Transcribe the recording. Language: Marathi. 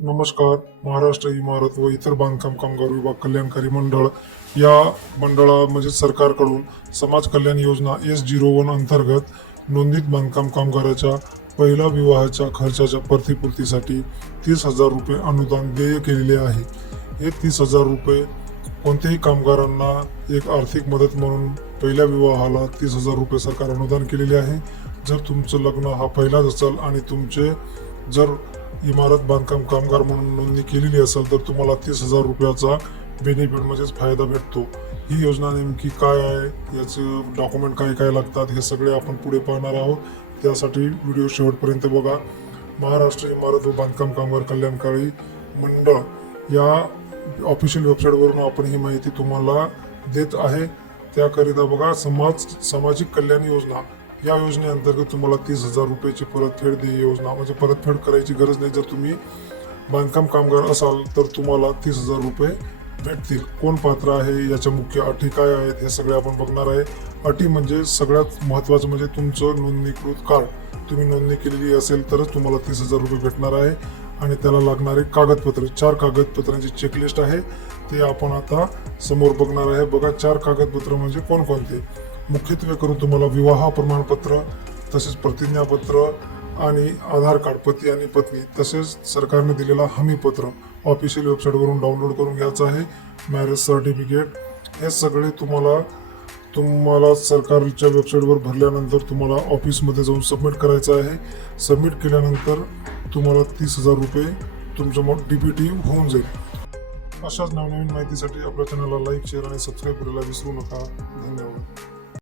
नमस्कार. महाराष्ट्र इमारत व इतर बांधकाम कामगार विभाग कल्याणकारी मंडळ या मंडळा म्हणजे सरकारकडून समाज कल्याण योजना S01 अंतर्गत नोंदणीत बांधकाम कामगाराच्या पहिल्या विवाहाच्या खर्चाच्या प्रतिपूर्तीसाठी 30,000 रुपये अनुदान देय केलेले आहे. हे 30,000 रुपये कोणत्याही कामगारांना एक आर्थिक मदत म्हणून पहिल्या विवाहाला 30,000 रुपये सरकार अनुदान केलेले आहे. जर तुमचं लग्न हा पहिलाच असेल आणि तुमचे जर इमारत बांधकाम कामगार म्हणून नोंदणी केलेली असेल तर तुम्हाला 30,000 रुपयाचा बेनिफिट म्हणजेच फायदा भेटतो. ही योजना नेमकी काय आहे, याचं डॉक्युमेंट काय काय लागतात हे सगळे आपण पुढे पाहणार आहोत. त्यासाठी व्हिडिओ शेवटपर्यंत बघा. महाराष्ट्र इमारत व बांधकाम कामगार कल्याणकारी मंडळ या ऑफिशियल वेबसाईटवरून आपण ही माहिती तुम्हाला देत आहे. त्याकरिता बघा, सामाजिक कल्याण योजना या योजनेअंतर्गत तुम्हाला 30,000 रुपयाची परतफेड देय योजना म्हणजे परतफेड करायची गरज नाही. जर तुम्ही बांधकाम कामगार असाल तर तुम्हाला 30,000 रुपये भेटतील. कोण पात्र आहे, याच्या मुख्य अटी काय आहेत हे सगळे आपण बघणार आहे. अटी म्हणजे सगळ्यात महत्त्वाचं म्हणजे तुमचं नोंदणीकृत कार्ड, तुम्ही नोंदणी केलेली असेल तरच तुम्हाला 30,000 रुपये भेटणार आहे. आणि त्याला लागणारे कागदपत्र, 4 कागदपत्रांची चेकलिस्ट आहे, ते आपण आता समोर बघणार आहे. बघा, 4 कागदपत्र म्हणजे कोणकोणते. मुख्यत्वे करून तुम्हाला विवाह प्रमाणपत्र, तसेच प्रतिज्ञापत्र आणि आधार कार्ड पती आणि पत्नी, तसेच सरकारने दिलेला हमीपत्र ऑफिशियल वेबसाईटवरून डाउनलोड करून घ्यायचं आहे. मॅरेज सर्टिफिकेट, हे सगळे तुम्हाला सरकारच्या वेबसाईटवर भरल्यानंतर तुम्हाला ऑफिसमध्ये जाऊन सबमिट करायचं आहे. सबमिट केल्यानंतर तुम्हाला 30,000 रुपये तुमचं मग DBT होऊन जाईल. अशाच नवनवीन माहितीसाठी आपल्या चॅनलला लाईक, शेअर आणि सबस्क्राईब करायला विसरू नका. धन्यवाद.